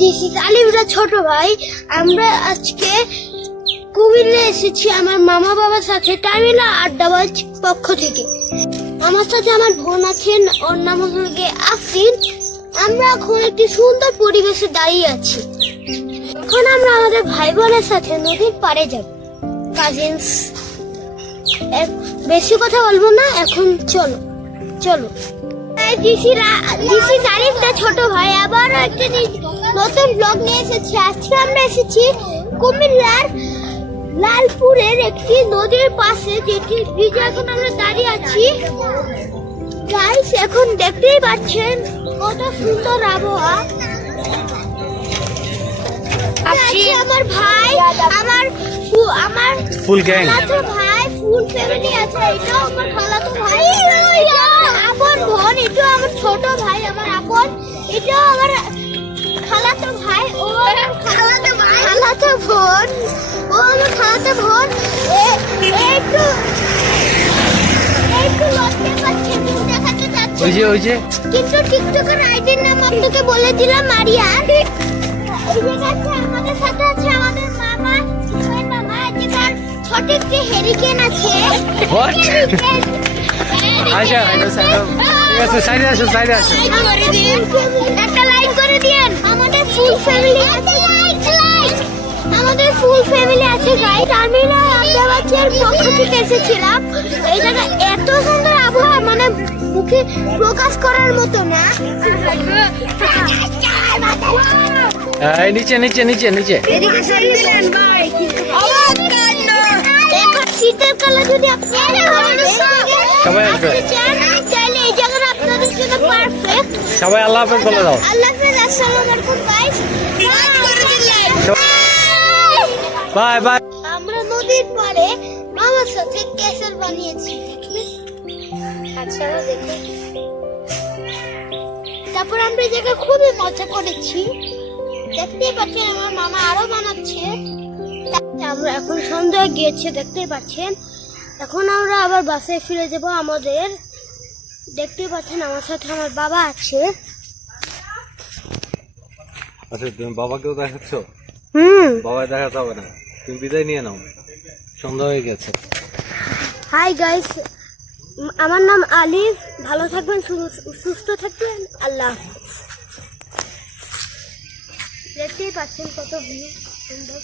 This is আলিফরা ছোট ভাই। আমরা আজকে কুমিল্লা এসেছি আমার মামা বাবার সাথে টার্মিনাল আড্ডাবাজ পক্ষ থেকে। আমার সাথে আমার বোন আছেন, ওর নাম হলো আফরিন। আমরা এখন একটি সুন্দর পরিবেশে দাঁড়িয়ে আছি। এখন আমরা আমাদের ভাই বোনের সাথে নদীর পাড়ে যাব, কাজিনস। বেশি কথা বলবো না, এখন চলো চলো। দিস ইজ আলিফরা ছোট ভাই, আবারও একটা নতুন ব্লগ নিয়ে এসেছি। আজকে আমরা এসেছি কুমিল্লার লালপুরের একটি নদীর পাশে, যেটি ব্রিজে এখন আমরা দাঁড়িয়ে আছি। গাইস, এখন দেখতেই পাচ্ছেন কত সুন্দর আবহাওয়া। আমার ভাই, আমার ফুল গ্যাং, খালাতো ভাই, ফুল ফ্যামিলি আছে। এটাও আমার খালাতো ভাই, আপন বোন। এটাও আমার ছোট ভাই, আমার আপন। এটাও আমার খালাতো ভাই, ও আমার খালাতো ভাই, খালাতো বোন, ও আমার খালাতো বোন। একটু লজ্জা পাচ্ছে, মুখ দেখাতে চাচ্ছে। ওই যে কিন্তু টিকটকের আইডির নাম আপনাকে বলে দিলাম, মারিয়া। এই জায়গাতে আমাদের সাথে আছে আমাদের মামা, ইসমাইল মামা। যেটার ছোট একটি হেরিকেন আছে। আচ্ছা, ঠিক আছে, সাইডে আসো। একটা লাইক করে দিন। আমাদের ফুল ফ্যামিলি আছে, আমাদের ফুল ফ্যামিলি আছে গাইস। টার্মিনাল আড্ডাবাজের পক্ষ থেকে এসেছিলাম। এই জায়গা এত সুন্দর আবহাওয়া, মানে মুখে প্রকাশ করার মতো না। নিচে এখন শীতের কালে যদি আপনি সবাই আসবে, চাইলে এই জায়গাটা আপনাদের জন্য পারফেক্ট। সবাই আল্লাহ হাফেজ বলে দাও। আল্লাহ হাফেজ, আসসালামু আলাইকুম গাইস। Bye bye. আমরা নদীর পাড়ে মামার সাথে কেসার বানিয়েছি। আচ্ছা, দেখুন। তারপর আমরা এই জায়গায় খুবই মজা করেছি। দেখতেই পাচ্ছেন আমার মামা আরো বানাচ্ছে। আমরা এখন সন্ধ্যা গিয়েছে, দেখতেই পাচ্ছেন। এখন আমরা আবার বাসায় ফিরে যাব আমাদের। দেখতেই পাচ্ছেন আমার সাথে আমার বাবা আছে। আচ্ছা, তুমি বাবাকেও দেখাচ্ছ? বাবা দেখাতে হবে না, তুমি বিদায় নিয়ে নাও, সন্ধ্যা হয়ে গেছে। হাই গাইস, আমার নাম আলিফ। ভালো থাকবেন, সুস্থ থাকবেন। আল্লাহ হাফেজ। দেখতেই পাচ্ছেন কত ভিউ সুন্দর।